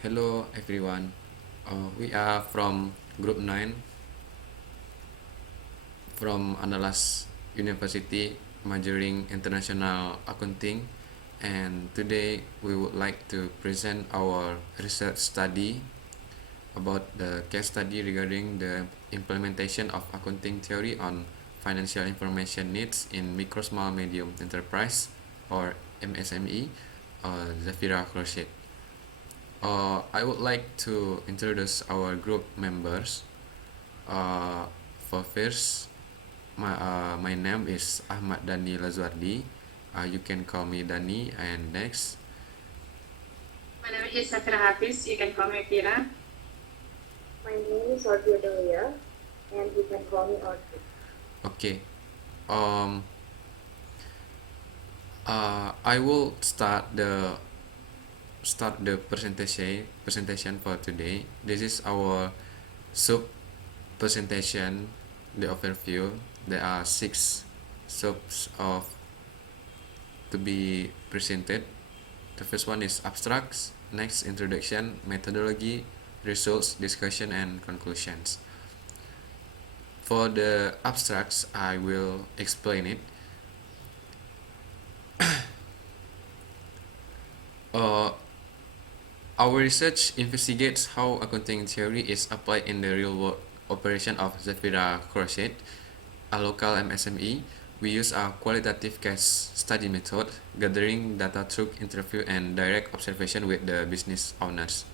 Hello everyone. We are from Group 9 from Andalas University, majoring International Accounting, and today we would like to present our research study about the case study regarding the implementation of accounting theory on financial information needs in micro, small, medium enterprise or MSME, Zafira Crochet. I would like to introduce our group members. Uh, for first, my name is Ahmad Dani Lazuardi. You can call me Dani. And next, My name is Shafira Hafiz. You can call me Fira. My name is Audrey Odelia, and you can call me Audrey. okay. Um, I will start the presentation for today. This is our sub presentation, the overview. There are 6 subs of to be presented. The first one is abstracts, next introduction, methodology, results, discussion, and conclusions. For the abstracts, I will explain it. Our research investigates how accounting theory is applied in the real-world operation of Zafira Crochet, a local MSME. We use a qualitative case study method, gathering data through interview and direct observation with the business owners.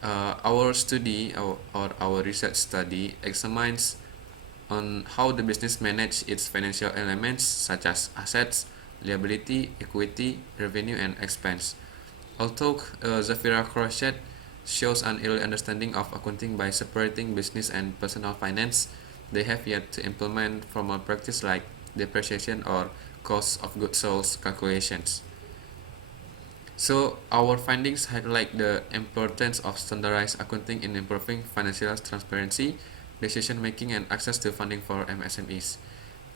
Our study or our research study examines on how the business manage its financial elements such as assets, liability, equity, revenue, and expense. Although Zafira Crochet shows an early understanding of accounting by separating business and personal finance, they have yet to implement formal practice like depreciation or cost of goods sold calculations. So our findings highlight the importance of standardized accounting in improving financial transparency, decision making, and access to funding for MSMEs.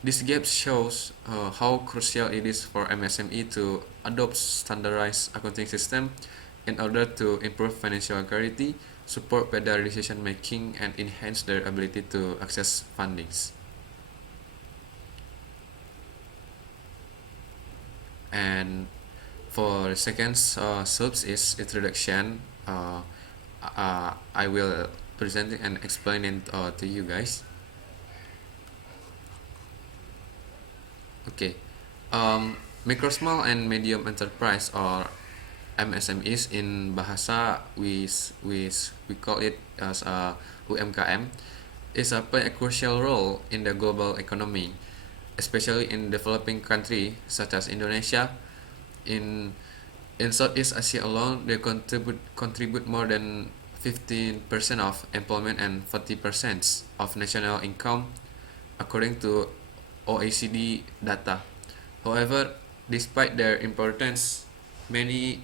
This gap shows how crucial it is for MSME to adopt standardized accounting system in order to improve financial clarity, support better decision making, and enhance their ability to access fundings. And for the second subs is introduction. I will present it and explain it to you guys. Okay. Micro, small, and medium enterprise or MSMEs in bahasa we call it as UMKM is play a crucial role in the global economy, especially in developing countries such as Indonesia. In Southeast Asia alone, they contribute more than 15% of employment and 40% of national income, according to OECD data. However, despite their importance, many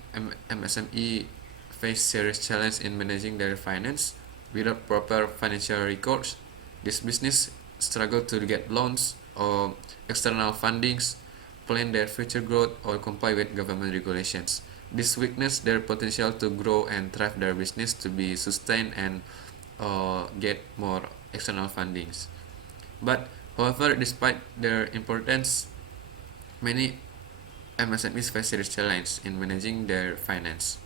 MSME face serious challenge in managing their finance. Without proper financial records, this business struggle to get loans or external fundings, plan their future growth, or comply with government regulations. This weakness their potential to grow and thrive their business to be sustained and get more external fundings. But however, despite their importance, many MSMEs face serious challenge in managing their finance.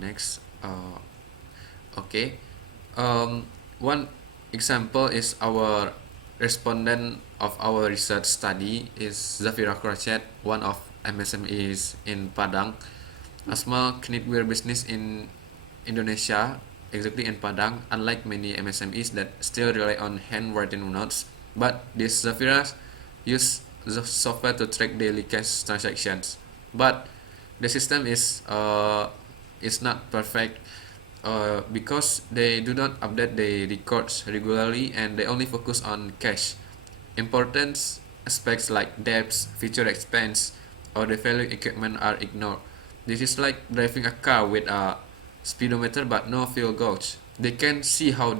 Next, okay. One example is our respondent of our research study is Zafira Crochet, one of MSMEs in Padang, a small knitwear business in Indonesia, exactly in Padang. Unlike many MSMEs that still rely on handwritten notes, but this Zafira use the software to track daily cash transactions. But the system is not perfect because they do not update their records regularly and they only focus on cash. Important aspects like debts, future expense, or the value equipment are ignored. This is like driving a car with a speedometer but no fuel gauge. They can see how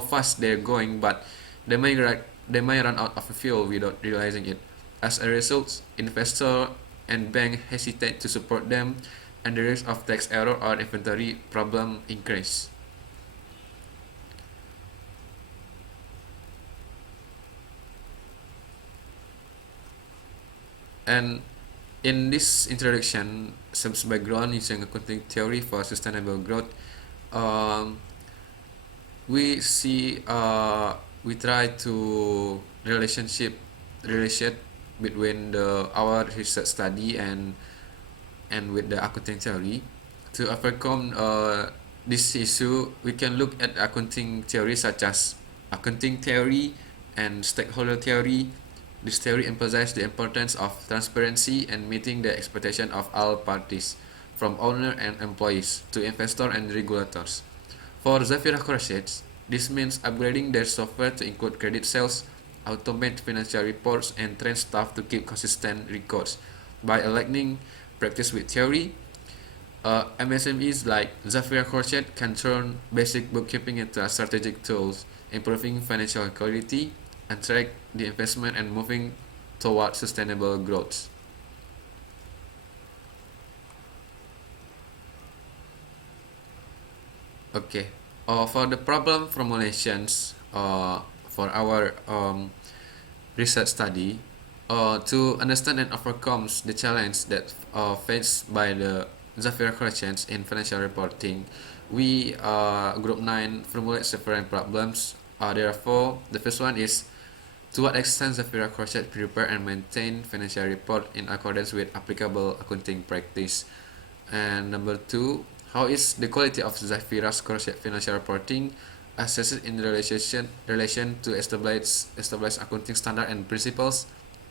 fast they're going, but they may run out of fuel without realizing it. As a result, investors and banks hesitate to support them, and the risk of tax error or inventory problem increase. And in this introduction, some background using accounting theory for sustainable growth, um, we see we try to relation between our research study and with the accounting theory. To overcome this issue, we can look at accounting theory such as accounting theory and stakeholder theory. This theory emphasizes the importance of transparency and meeting the expectation of all parties, from owner and employees to investor and regulators. For Zafira Crochet, this means upgrading their software to include credit sales, automate financial reports, and train staff to keep consistent records. By aligning practice with theory, MSMEs like Zafira Crochet can turn basic bookkeeping into a strategic tools, improving financial quality, and track the investment and moving toward sustainable growth. Okay. For the problem formulations for our research study, to understand and overcome the challenge that faced by the Zafira Crochet in financial reporting, we group 9 formulate several problems. There are 4. The first one is, to what extent Zafira Crochet prepare and maintain financial report in accordance with applicable accounting practice? And number 2, how is the quality of Zafira's Crochet financial reporting assessed in relation to established accounting standard and principles?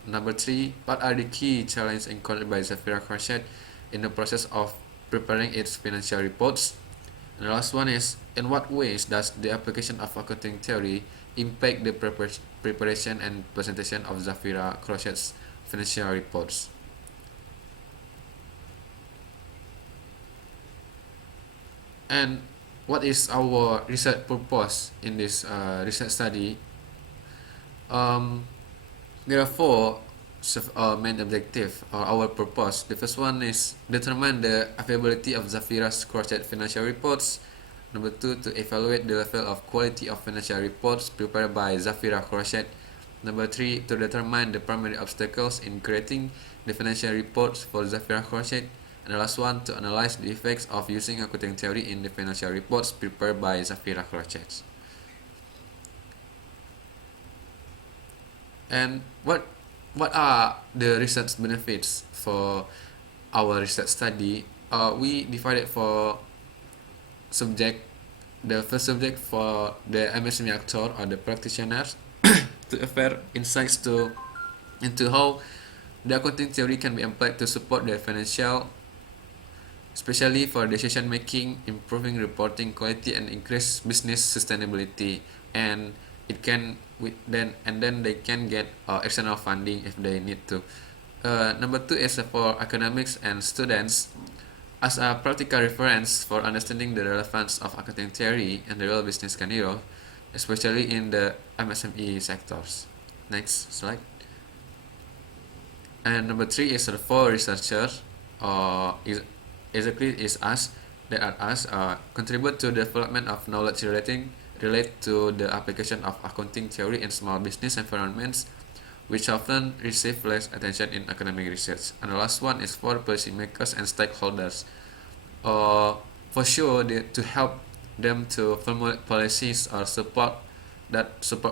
Number 3, what are the key challenges encountered by Zafira Crochet in the process of preparing its financial reports? And the last one is, in what ways does the application of accounting theory impact the preparation and presentation of Zafira Crochet's financial reports? And what is our research purpose in this research study? There are 4 main objectives or our purpose. The first one is determine the availability of Zafira's Crochet financial reports. Number 2, to evaluate the level of quality of financial reports prepared by Zafira Crochet. Number 3, to determine the primary obstacles in creating the financial reports for Zafira Crochet. And the last one, to analyze the effects of using accounting theory in the financial reports prepared by Zafira Crochet. And what are the research benefits for our research study? We divided for subject. The first subject for the MSME actor or the practitioners to offer insights into how the accounting theory can be applied to support the financial, especially for decision making, improving reporting quality, and increase business sustainability. And it can then they can get external funding if they need to. Number 2 is for academics and students as a practical reference for understanding the relevance of accounting theory and the real business scenario, especially in the MSME sectors. Next slide. And number 3 is for researchers, is us that are us contribute to the development of knowledge relate to the application of accounting theory in small business environments, which often receive less attention in academic research. And the last one is for policymakers and stakeholders. For sure, to help them to formulate policies or support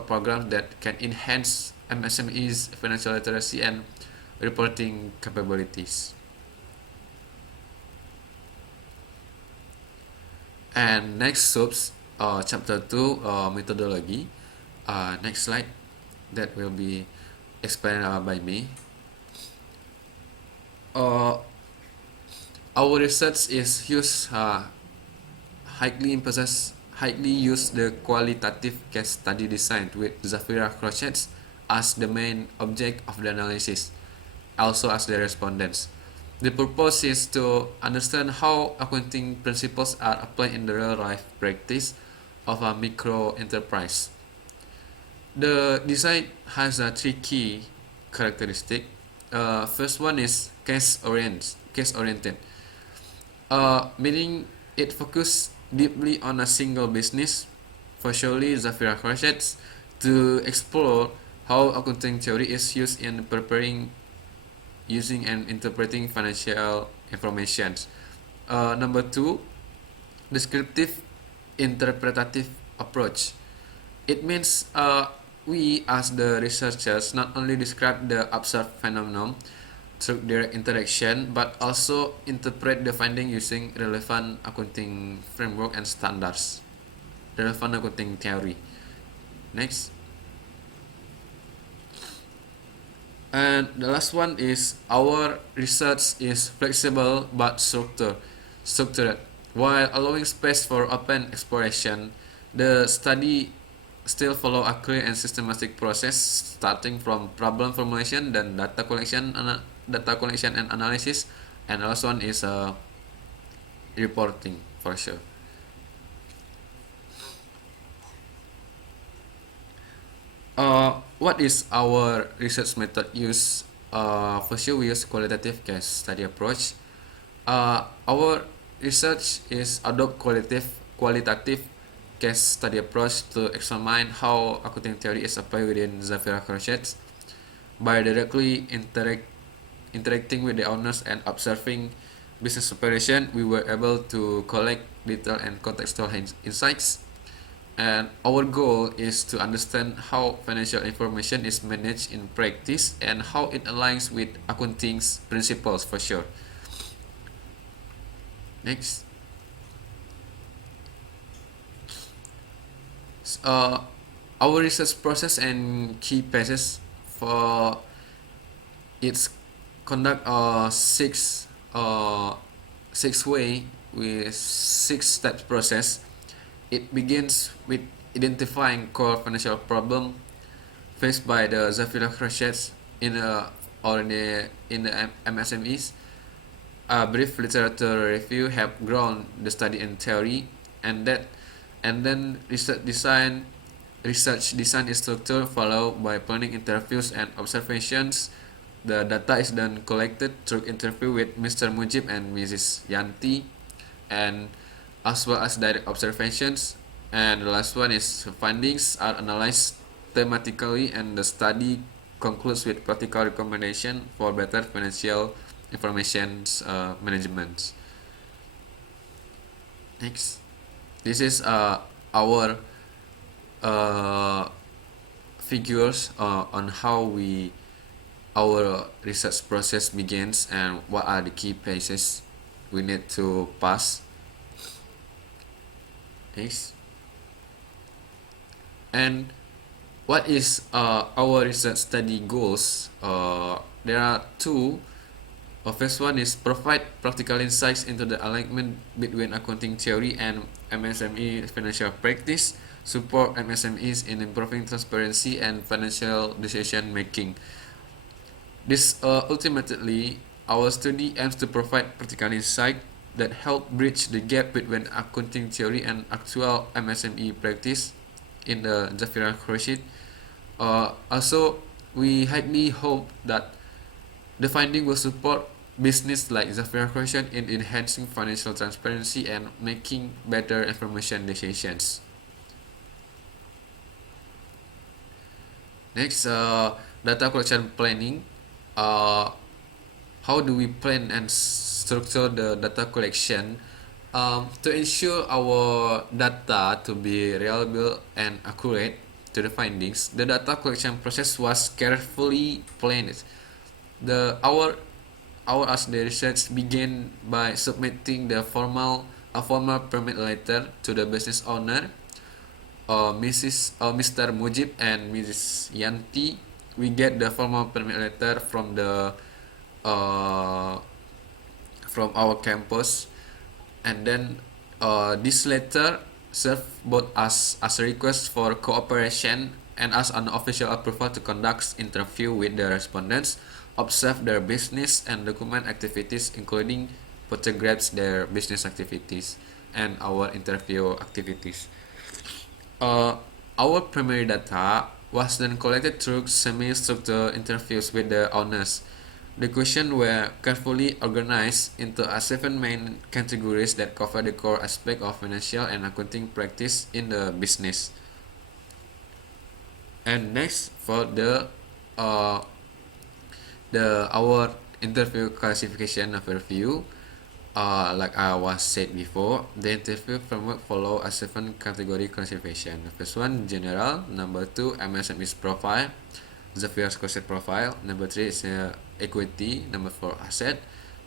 programs that can enhance MSMEs' financial literacy and reporting capabilities. And next chapter 2, methodology. Next slide, that will be explained by me. Our research is highly use the qualitative case study design with Zafira Crochet as the main object of the analysis, also as the respondents. The purpose is to understand how accounting principles are applied in the real life practice of a micro enterprise. The design has 3 key characteristics. First one is case oriented, meaning it focus deeply on a single business, partially Zafira Crochet, to explore how accounting theory is used in preparing, using and interpreting financial information. Number two, descriptive interpretative approach. It means we as the researchers not only describe the observed phenomenon through their interaction, but also interpret the finding using relevant accounting framework and standards, relevant accounting theory. Next. And the last one is our research is flexible but structured. While allowing space for open exploration, the study still follow a clear and systematic process, starting from problem formulation, then data collection and analysis, and the last one is reporting for sure. What is our research method use? For sure, we use qualitative case study approach. Our research is adopt qualitative case study approach to examine how accounting theory is applied within Zafira Crochet. By directly interacting with the owners and observing business operation, we were able to collect detailed and contextual insights. And our goal is to understand how financial information is managed in practice and how it aligns with accounting's principles for sure. Next. Our research process and key phases for its conduct six way with 6 steps process. It begins with identifying core financial problem faced by the Zafira Crochet in the MSMEs. A brief literature review helped ground the study in theory, and then research design is structured, followed by planning interviews and observations. The data is then collected through interview with Mr. Mujib and Mrs. Yanti, and as well as direct observations. And the last one is findings are analyzed thematically, and the study concludes with practical recommendation for better financial information management. Next, this is our figures on how our research process begins and what are the key phases we need to pass. Next. And what is our research study goals? There are two. First one is provide practical insights into the alignment between accounting theory and MSME financial practice, support MSMEs in improving transparency and financial decision making. This ultimately, our study aims to provide practical insight that help bridge the gap between accounting theory and actual MSME practice in the Zafira Crochet. Also, we highly hope that the finding will support business like Zafira Crochet in enhancing financial transparency and making better information decisions. Next, data collection planning. How do we plan and structure the data collection to ensure our data to be reliable and accurate to the findings? The data collection process was carefully planned. Our as the research began by submitting a formal permit letter to the business owner, Mr. Mujib and Mrs. Yanti. We get the formal permit letter from our campus, and then this letter served both as a request for cooperation and as an official approval to conduct interview with the respondents, observe their business and document activities, including photographs their business activities and our interview activities. Our primary data was then collected through semi-structured interviews with the owners. The questions were carefully organized into seven main categories that cover the core aspect of financial and accounting practice in the business. And next, for uh, our interview classification of review, like I was said before, the interview framework follow a seven category classification. The first one general, number two MSME's profile, Zhafira Crochet profile, number three is equity, number four asset,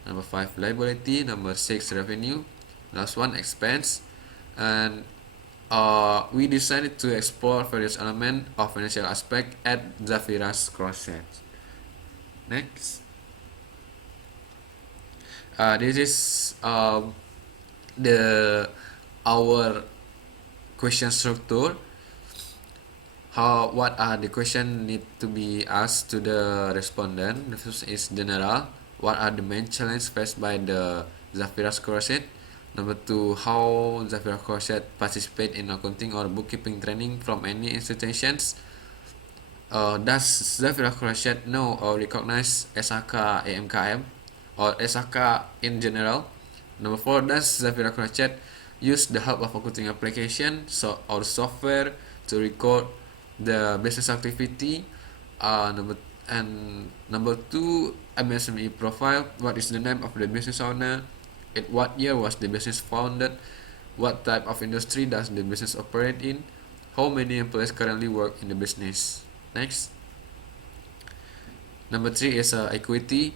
number five liability, number six revenue, last one expense, and we decided to explore various elements of financial aspect at Zhafira's Crochet. Next. This is the our question structure. What are the question need to be asked to the respondent? The first is general. What are the main challenges faced by the Zhafira's Crochet? Number two, how Zhafira Crochet participate in accounting or bookkeeping training from any institutions? Does Zhafira Crochet know or recognize SAK AMKM or SAK in general? Number four, does Zhafira Crochet use the help of accounting application or software to record the business activity? Number two, MSME profile. What is the name of the business owner? At what year was the business founded? What type of industry does the business operate in? How many employees currently work in the business? Next. Number three is equity.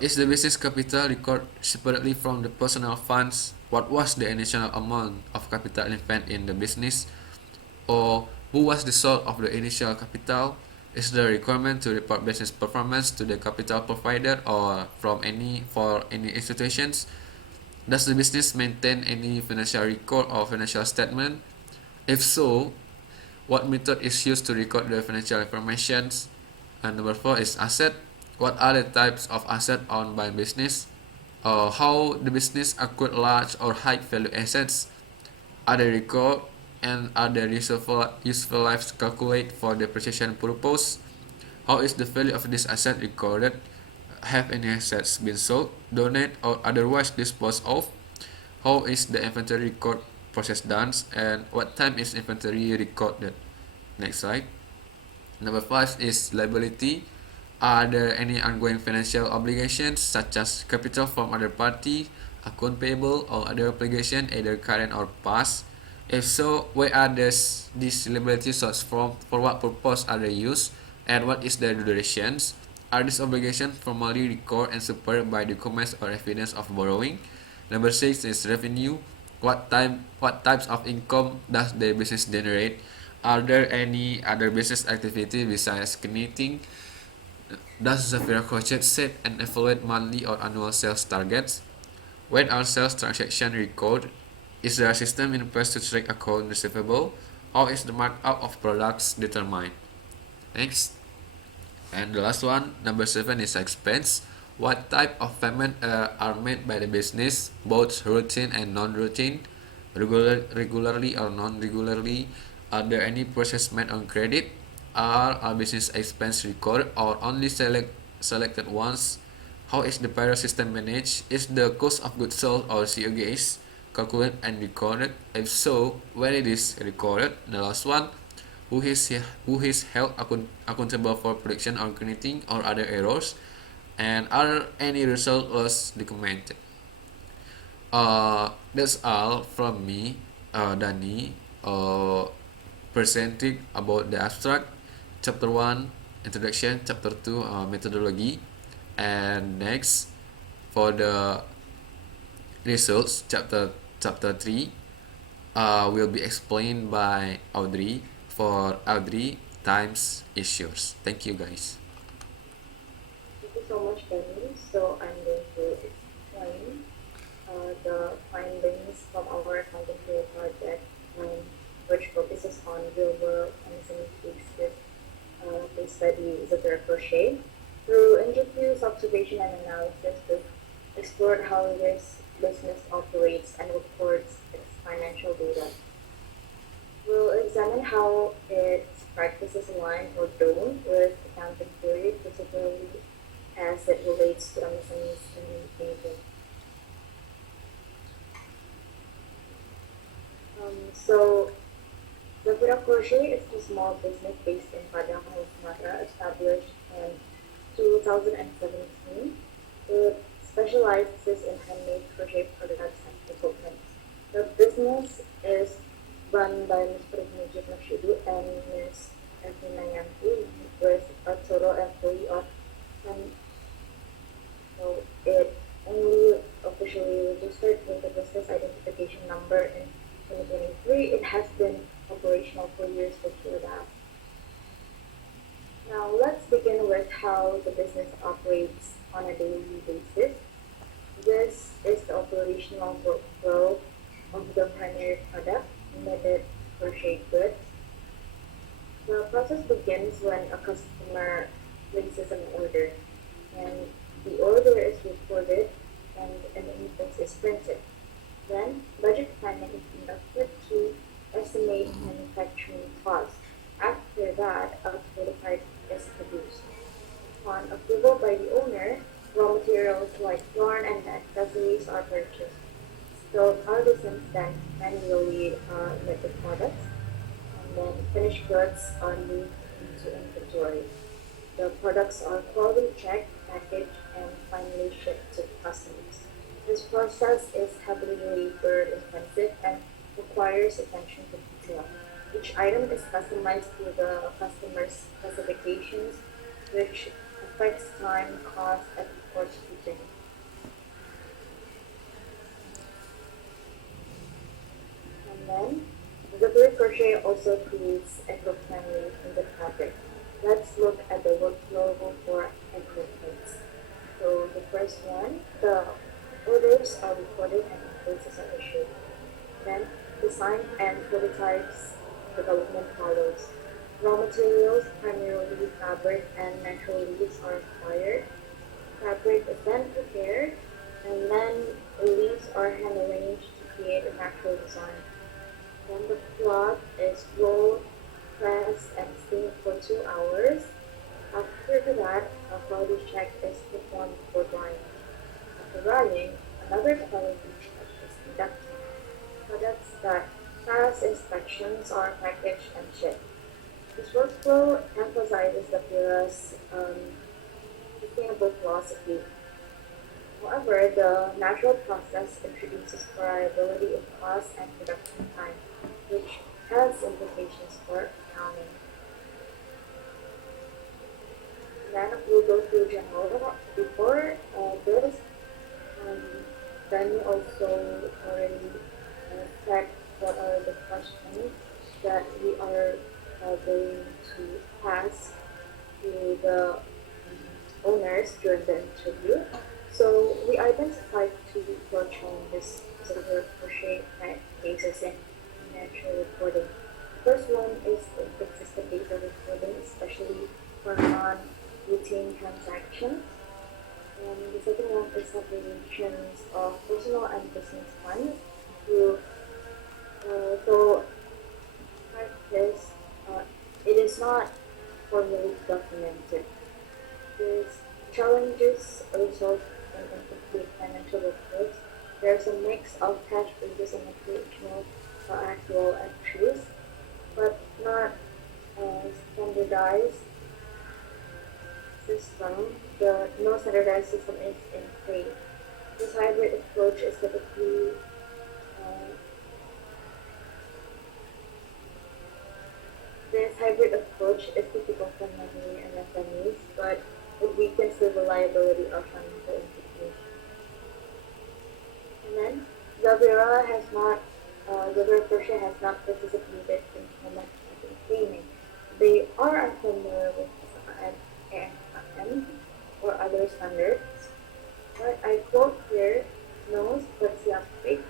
Is the business capital recorded separately from the personal funds? What was the initial amount of capital invested in the business? Or who was the source of the initial capital? Is the requirement to report business performance to the capital provider or for any institutions? Does the business maintain any financial record or financial statement? If so, what method is used to record the financial information? And number four is asset. What are the types of asset owned by business? How the business acquired large or high value assets? Are they recorded and are their useful lives calculated for depreciation purpose? How is the value of this asset recorded? Have any assets been sold, donated, or otherwise disposed of? How is the inventory record process done, and what time is inventory recorded? Next slide. Number five is liability. Are there any ongoing financial obligations such as capital from other party, account payable, or other obligation, either current or past? If so, where are these liability sourced from? For what purpose are they used? And what is their durations? Are these obligations formally recorded and supported by documents or evidence of borrowing? Number six is revenue. What types of income does the business generate? Are there any other business activity besides knitting? Does Zhafira Crochet set and evaluate monthly or annual sales targets? When are sales transactions recorded? Is there a system in place to track account receivable? How is the markup of products determined? Next. And the last one, number seven, is expense. What type of payment are made by the business, both routine and non-routine, regularly or non-regularly? Are there any process made on credit? Are our business expense recorded or only selected ones? How is the payroll system managed? Is the cost of goods sold or COGS calculated and recorded? If so, where it is recorded? The last one, who is held accountable for production or knitting or other errors? And are any result was documented? That's all from me, Dani, presenting about the abstract, chapter 1, introduction, chapter 2, methodology, and next, for the results, chapter 3, will be explained by Audrey. For Audrey, times issues. Thank you, guys. Thank you so much, Benny. So I'm going to explain the findings from our accounting career project, which focuses on real-world and scientific case study Zhafira Crochet. Through interviews, observation, and analysis, we've explored how this business operates and reports its financial data. We'll examine how its practices align or don't with accounting theory, particularly as it relates to MSMEs in Indonesia. So Zafira Crochet is a small business based in Padang, Sumatera, established in 2017. It specializes in handmade crochet products and equipment. The business is run by Mr. Mujib Mashidu and Ms. Evina Yanti with a total employee of 10. So it only officially registered with the business identification number in 2023. It has been operational for years before that. Now let's begin with how the business operates on a daily basis. This is the operational workflow of the primary product, knitted crochet goods. The process begins when a customer places an order, and the order is recorded and an invoice is printed. Then, budget planning is conducted to estimate manufacturing costs. After that, a prototype is produced. Upon approval by the owner, raw materials like yarn and accessories are purchased. So artisans then manually knit the products, and then finished goods are moved into inventory. The products are quality checked, packaged, and finally shipped to customers. This process is heavily labor intensive and requires attention to detail. Each item is customized to the customer's specifications, which affects time, cost, and of course shipping. And then Zafira Crochet also creates eco-friendly knitted fabric. Let's look at the workflow for eco-knits. So the first one, the orders are recorded and invoices are issued. Then design and prototypes development follows. Raw materials, primarily fabric and natural leaves, are acquired. Fabric is then prepared, and then leaves are hand arranged to create a natural design. Then the cloth is rolled, pressed, and steamed for 2 hours. After that, a quality check is performed for drying. After drying, another quality check is conducted. Products that pass inspections are packaged and shipped. This workflow emphasizes the Zafira's sustainable philosophy. However, the natural process introduces variability in cost and production time, which has implications for accounting. Then we'll go through general. Before this, um, then we also already said what are the questions that we are going to pass to the owners during the interview. So we identified two core challenges Zafira Crochet faces in financial reporting. The first one is inconsistent data reporting, especially for non-routine transactions. And the second one is separations of personal and business funds through so practice it is not formally documented. These challenges result in incomplete financial reports. There's a mix of cash basis and occasional actual entries, but not a standardized system. The no standardized system is in place. This hybrid approach is typically uh, This hybrid approach is typical for many MSMEs, but it weakens the reliability of financial institutions. And then Zafira Crochet has not participated in formal training. They are unfamiliar with AFM or other standards. But I quote here, knows that Siapik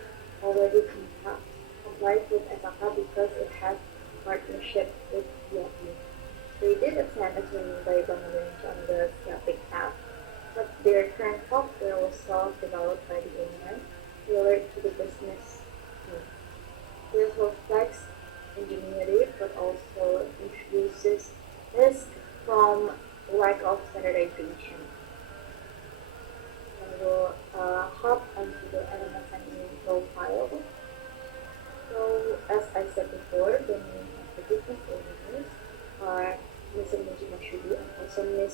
already complies with SACA because it has partnership with UMKM. They did attend a training by Bank on the Siapik app, but their current software was self-developed by the owner, tailored to the business needs. This reflects ingenuity, but also introduces risk from lack of standardization.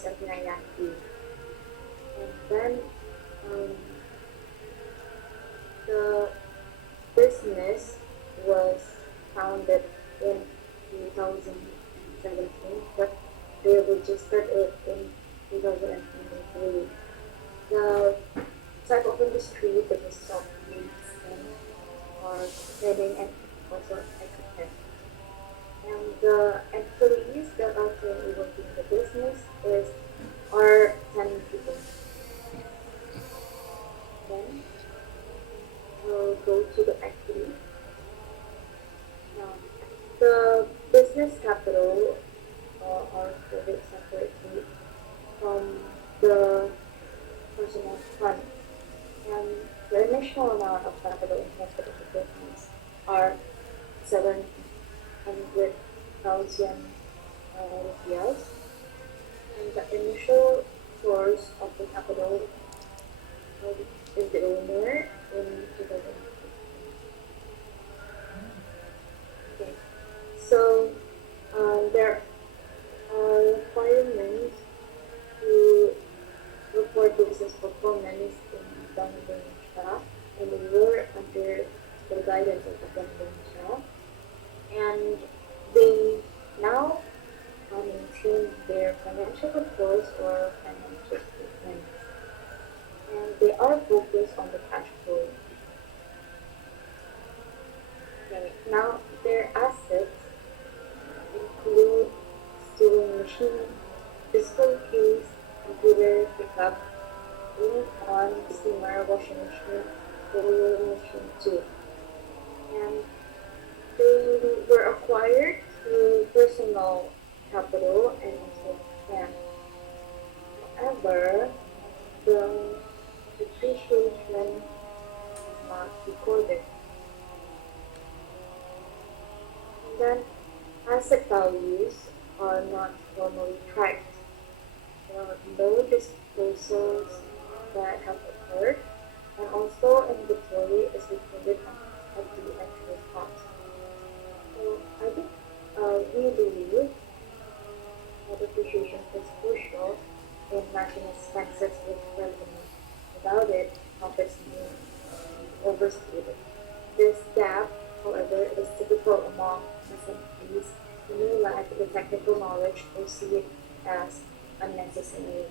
Shafira Hafiz. And then um, the business was founded in 2017, but they registered it in 2023. The type of industry consists of meats and trading and also agriculture. And the employees that are currently working in the business are 10 people. Then we'll go to the equity. Now, the business capital are created separately from the personal fund, and the initial amount of capital invested in the business are 700,000 rupiah, and the initial source of the capital is the owner in 2015. Okay, so there are requirements to report business performance in Bank Indonesia, and we were under the guidance of the Bank Indonesia, and they now maintain their financial reports or financial statements, and they are focused on the cash flow. Okay, now their assets include sewing machine, display case, computer pickup, ink on, steamer, washing machine, boiler machine too. And they were acquired through personal capital and also grant. However, the depreciation is not recorded. And then asset values are not formally tracked. There are no disposals that have occurred, and also inventory is recorded at the actual cost. So I think we believe that depreciation is crucial in matching expenses with revenue. Without it, profits may be overstated. This gap, however, is typical among SMEs who may lack the technical knowledge or see it as unnecessary.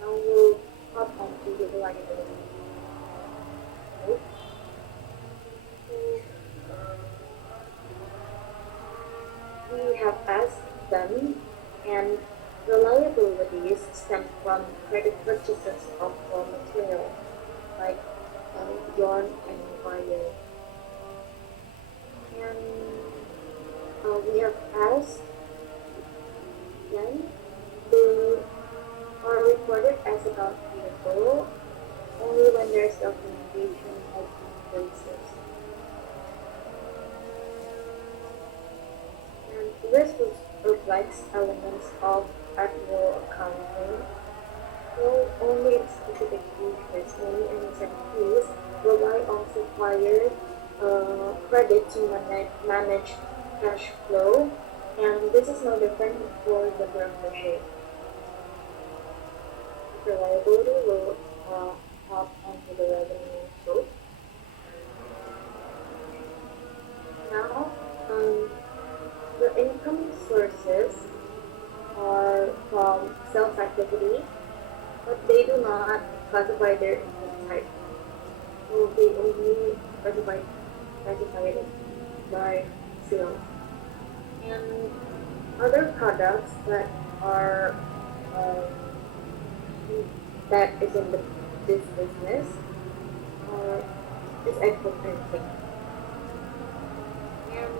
Now we'll hop on to the liability. Right? So, we have asked them, and the liabilities stem from credit purchases of raw material like yarn and wire. And we have asked them, they are reported as account payable only when there is documentation of invoices. And this reflects elements of actual accounting, so only in specific cases, only in certain cases, rely on supplier credit to manage cash flow, and this is no different for the crochet. The liability will hop onto the revenue scope. Now, the income sources are from sales activity, but they do not classify their income type. So they only classify it by sales. And other products that are that is in this business is export printing, and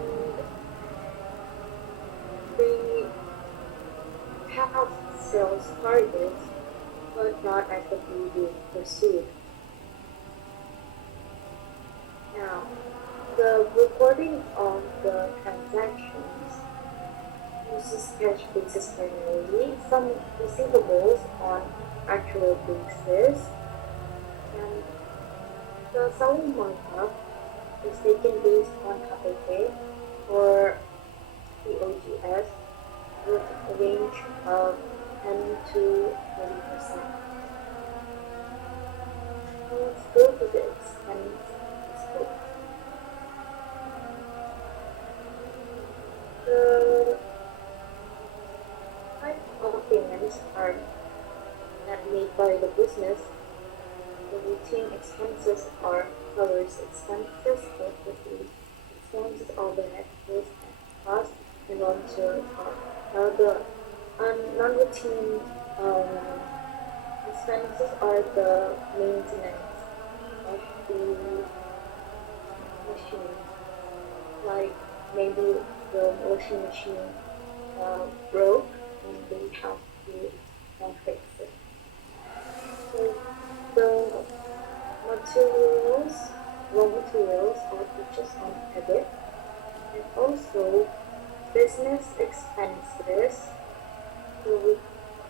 they have sales targets, but not actively being pursued. Now, the recording of the transactions uses cash basis primarily, some receivables on actual basis, and the selling markup is taken based on KPP or POGS with a range of 10 to 30%. So let's go to the expense scope. The type of payments are not made by the business. The routine expenses are covers expenses, electricity expenses, overhead costs, and raw material costs. Now the non-routine expenses are the maintenance of the machine, like maybe the washing machine broke and they have to fix it. So the raw materials are purchased on credit, and also business expenses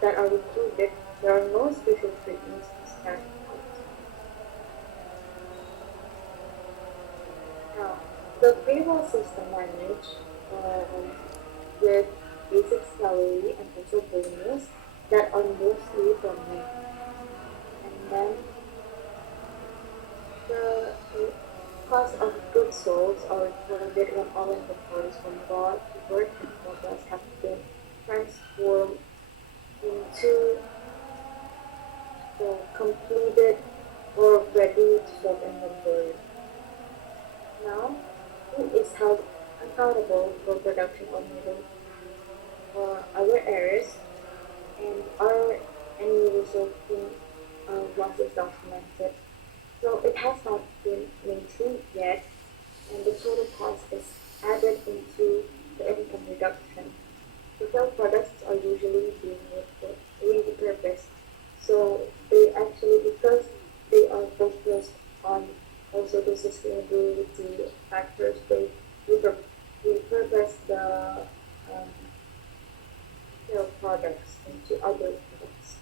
that are included. There are no special treatments to stand out. Now, the payroll system managed with basic salary and also bonus that are mostly permanent. And then the cost of goods sold are recorded when all inventories from bought, work, and progress have been transformed into the completed or ready to sell inventory. Now, who is held accountable for production or moving or other errors, and are any resulting losses documented? So it has not been maintained yet, and the total cost is added into the income reduction. Retail products are usually being repurposed, so they actually, because they are focused on also the sustainability factors, they repurpose the retail products into other products.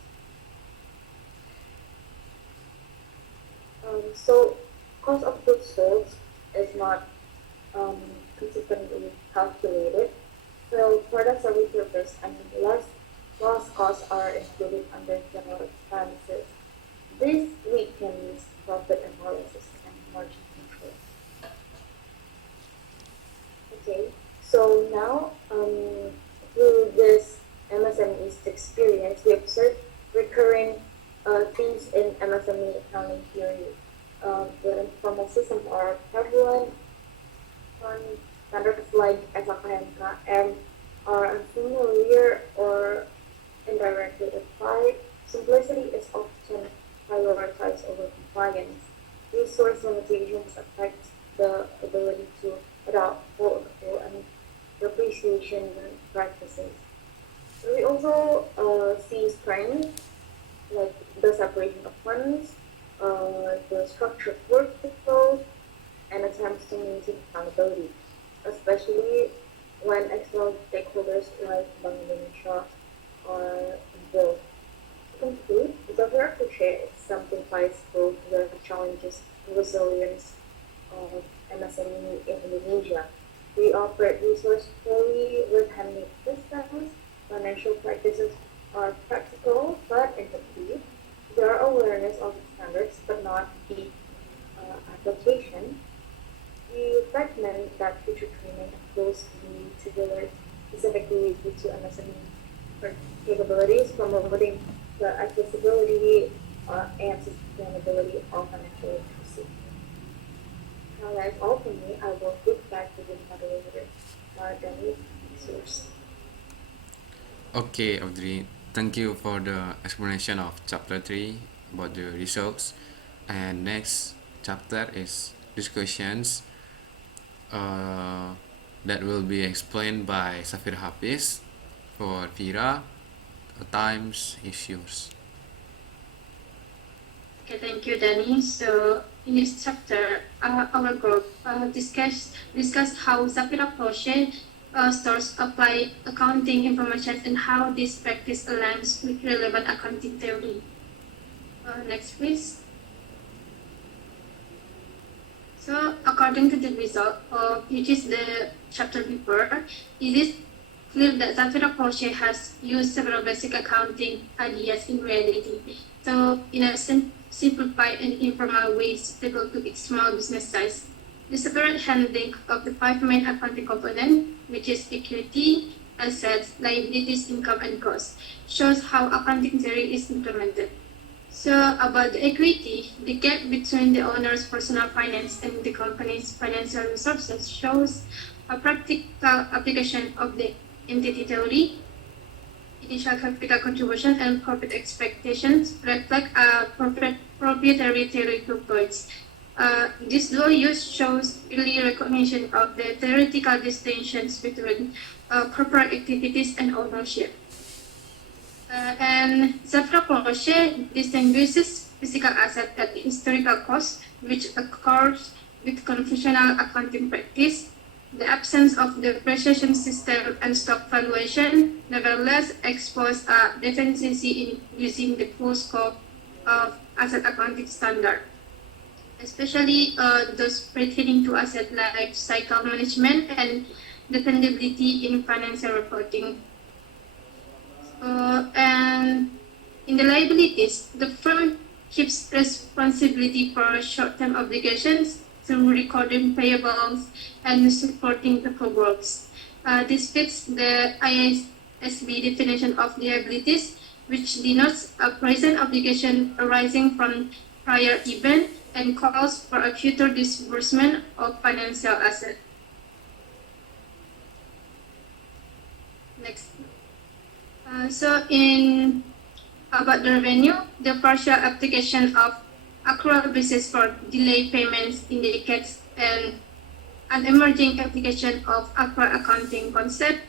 So cost of goods sold is not consistently calculated. So products are repurposed and loss costs are included under general expenses. This weakens profit analysis and margin control. Okay, so now through this MSME's experience, we observe recurring themes in MSME accounting theory. The informal systems are prevalent on standards like SAKMKM are unfamiliar or indirectly applied. Simplicity is often prioritized over compliance. Resource limitations affect the ability to adopt full accrual and depreciation practices. We also see strengths like the separation of funds, the structured workflows, and attempts to maintain accountability, especially when external stakeholders like Bank Indonesia are involved. To conclude, Zafira Crochet simplifies both the challenges and resilience of MSME in Indonesia. We operate resourcefully with handmade systems. Financial practices are practical but incomplete. There are awareness of standards but not deep application. We recommend that future training and tools be tailored specifically to MSME capabilities, promoting the accessibility and sustainability of financial literacy. Now that's all from me. I will give back to the moderator, Margani Source. Okay, Audrey, thank you for the explanation of chapter 3 about the results. And next chapter is discussions that will be explained by Shafira Hafiz. For Vira, times issues. Okay, thank you, Danny. So in this chapter, our group discussed how Zafira Crochet stores apply accounting information and how this practice aligns with relevant accounting theory. Next, please. So according to the result, which is the chapter before, it is clear that Zafira Crochet has used several basic accounting ideas in reality. So, in a simplified and informal way suitable to its small business size. The separate handling of the five main accounting components, which is equity, assets, liabilities, income, and costs, shows how accounting theory is implemented. So, about the equity, the gap between the owner's personal finance and the company's financial resources shows a practical application of the entity theory. Initial capital contribution and profit expectations reflect a proprietary theory viewpoints. This dual use shows early recognition of the theoretical distinctions between corporate activities and ownership. And Zafira Crochet distinguishes physical asset at historical cost, which occurs with conventional accounting practice. The absence of depreciation system and stock valuation nevertheless expose a deficiency in using the full scope of asset accounting standard, especially those pertaining to asset life cycle management and dependability in financial reporting. And in the liabilities, the firm keeps responsibility for short-term obligations through recording payables and supporting the programs. This fits the IASB definition of liabilities, which denotes a present obligation arising from prior event and calls for a future disbursement of financial asset. Next. So in about the revenue, the partial application of accrual basis for delay payments indicates an emerging application of accrual accounting concept,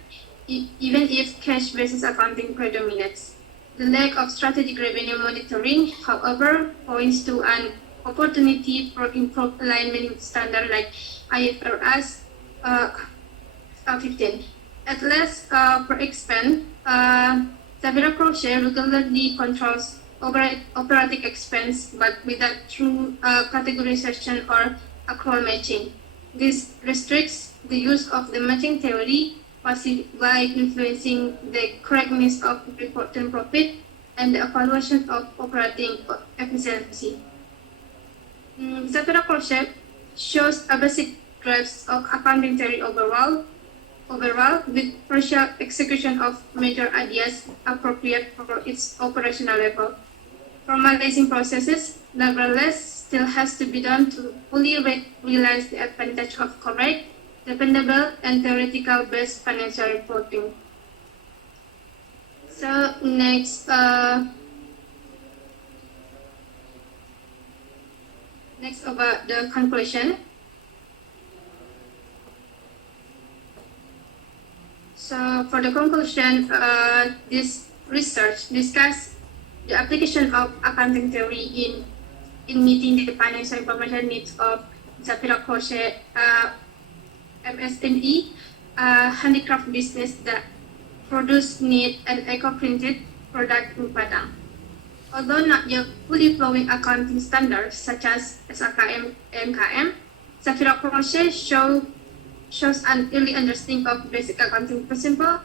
even if cash basis accounting predominates. The lack of strategic revenue monitoring, however, points to an opportunity for improved alignment with standard like IFRS 15. At less per expense, Zafira Crochet regularly controls operating expense, but without true categorization or accrual matching. This restricts the use of the matching theory by influencing the correctness of reported profit and the evaluation of operating efficiency. Zafira Crochet shows a basic drafts of accounting theory overall, with partial execution of major ideas appropriate for its operational level. Formalizing processes, nevertheless, still has to be done to fully realize the advantage of correct, dependable, and theoretical-based financial reporting. So next about the conclusion. So for the conclusion, this research discussed the application of accounting theory in meeting the financial information needs of Zafira Crochet MSME, handicraft business that produce knit and eco-printed product in Padang. Although not yet fully flowing accounting standards such as SRKM, UMKM, Zafira Crochet shows an early understanding of basic accounting principle.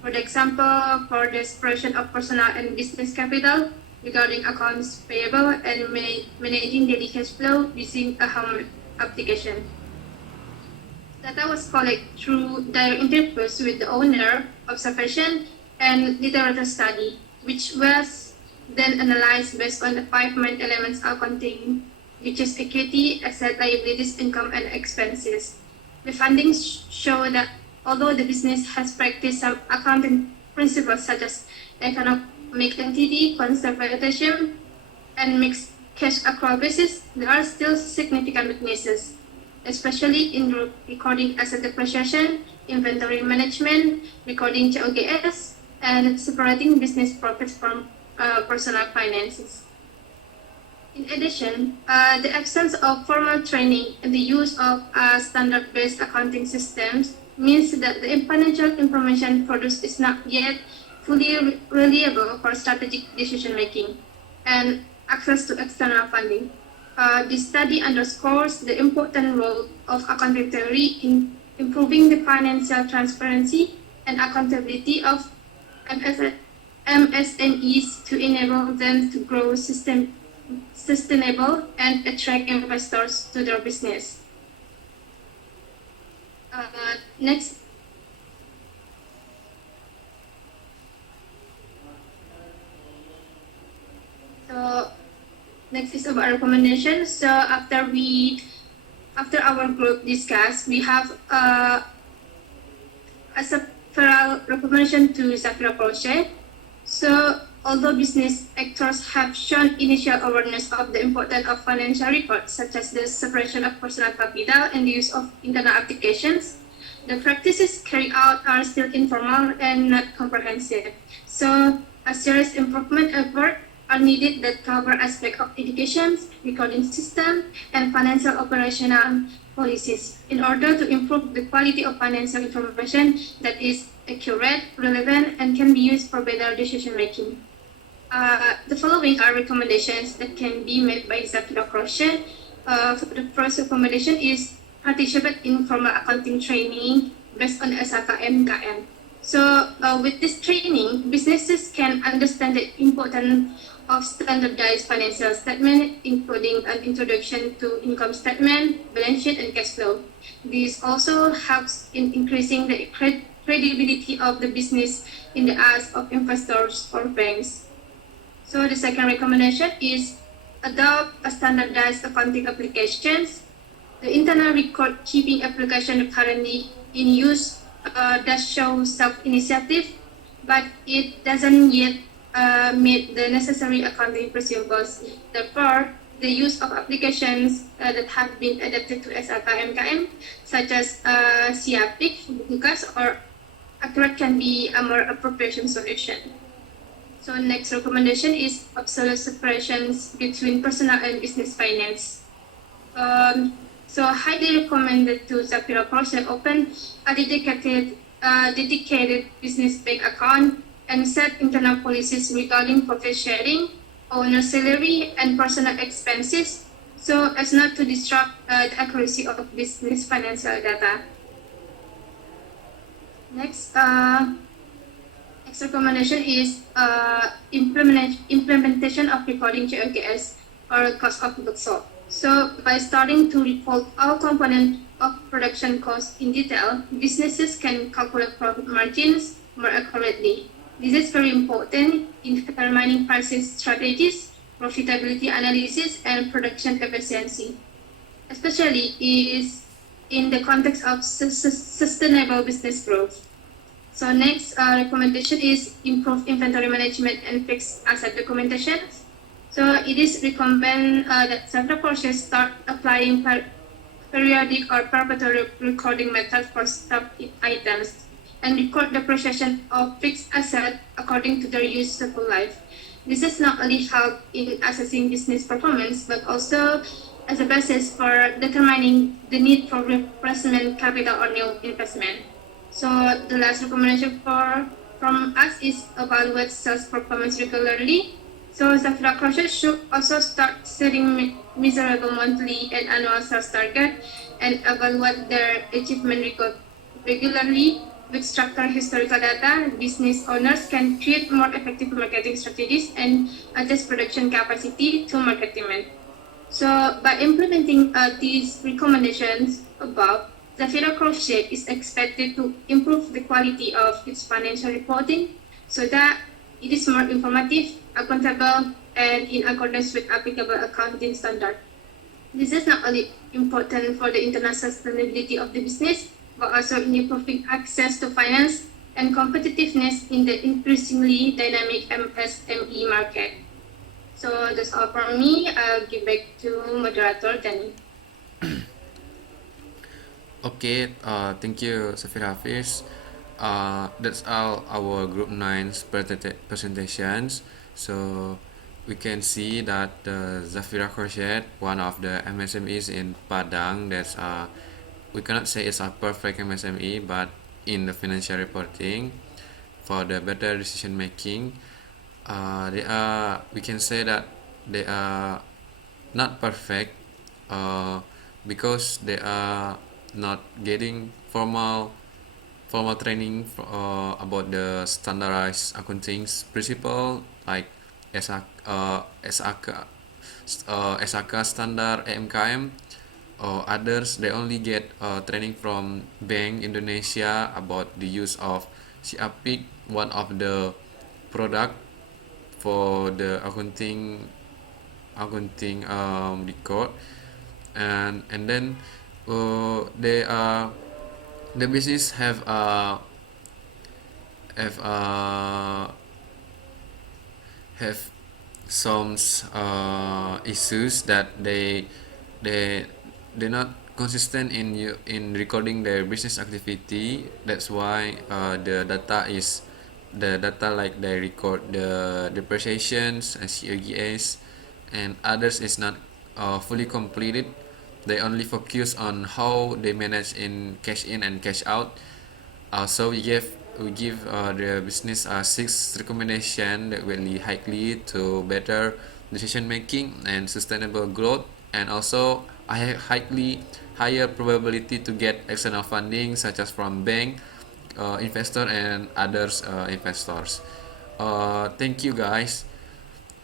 For example, for the separation of personal and business capital, regarding accounts payable, and managing daily cash flow using a home application. Data was collected through direct interviews with the owner, observation, and literature study, which was then analyzed based on the five main elements accounting, which is equity, asset, liabilities, income, and expenses. The findings show that although the business has practiced some accounting principles such as economic entity, conservatism, and mixed cash accrual basis, there are still significant weaknesses, especially in recording asset depreciation, inventory management, recording COGS, and separating business profits from personal finances. In addition, the absence of formal training and the use of standard-based accounting systems means that the financial information produced is not yet fully reliable for strategic decision-making and access to external funding. This study underscores the important role of accounting theory in improving the financial transparency and accountability of MSMEs to enable them to grow sustainable and attract investors to their business. Next. So next is about recommendation. So after our group discuss, we have several recommendation to Zafira Crochet. So although business actors have shown initial awareness of the importance of financial reports, such as the separation of personal capital and the use of internal applications, the practices carried out are still informal and not comprehensive. So a serious improvement effort are needed that cover aspects of education, recording system, and financial operational policies in order to improve the quality of financial information that is accurate, relevant, and can be used for better decision making. The following are recommendations that can be made by Zafira Crochet. The first recommendation is participate in formal accounting training based on UMKM. So with this training, businesses can understand the importance of standardized financial statement, including an introduction to income statement, balance sheet, and cash flow. This also helps in increasing the credibility of the business in the eyes of investors or banks. So the second recommendation is adopt a standardized accounting applications. The internal record keeping application currently in use does show self-initiative, but it doesn't yet meet the necessary accounting principles. Therefore, the use of applications that have been adapted to SRK-MKM, such as CAPIC, Bukukas, or Accurate can be a more appropriate solution. So next recommendation is absolute separations between personal and business finance. So highly recommended to Zafira Crochet open a dedicated business bank account and set internal policies regarding profit sharing, owner salary, and personal expenses, so as not to disrupt the accuracy of business financial data. Next recommendation is implementation of recording QMKS, or cost of goods sold. So by starting to report all components of production costs in detail, businesses can calculate profit margins more accurately. This is very important in determining pricing strategies, profitability analysis, and production efficiency, especially is in the context of sustainable business growth. So next recommendation is improve inventory management and fixed asset documentation. So it is recommended that Zafira Crochet start applying periodic or perpetual recording method for stock items and record depreciation of fixed assets according to their useful life. This is not only help in assessing business performance, but also as a basis for determining the need for replacement capital or new investment. So the last recommendation from us is evaluate sales performance regularly. So Zafira Crochet should also start setting measurable monthly and annual sales target and evaluate their achievement record regularly. With structured historical data, business owners can create more effective marketing strategies and adjust production capacity to market demand. So by implementing these recommendations above, Zafira Crochet is expected to improve the quality of its financial reporting so that it is more informative, accountable, and in accordance with applicable accounting standards. This is not only important for the internal sustainability of the business, but also in improving access to finance and competitiveness in the increasingly dynamic MSME market. So that's all from me. I'll give back to moderator Danny. Okay, thank you, Shafira Hafiz. That's all our Group 9's presentations. So we can see that Zafira Crochet, one of the MSMEs in Padang, that's we cannot say it's a perfect MSME, but in the financial reporting, for the better decision making, we can say that they are not perfect because they are not getting formal formal training about the standardized accounting principle like SAK standard UMKM, or others they only get training from Bank Indonesia about the use of CAPIC, one of the product for the accounting record. And then they the business have uh, have some issues that they they're not consistent in recording their business activity. That's why the data like they record the depreciations and COGS, and others is not fully completed. They only focus on how they manage in cash in and cash out. So we give the business six recommendation that will lead highly to better decision making and sustainable growth, and also highly higher probability to get external funding such as from bank, investor, and others investors. Thank you guys.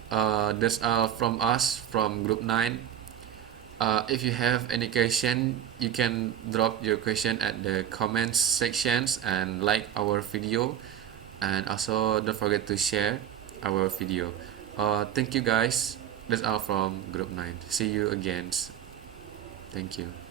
That's all from us from Group 9. If you have any question, you can drop your question at the comments sections and like our video, and also don't forget to share our video. Thank you guys. That's all from Group 9. See you again. Thank you.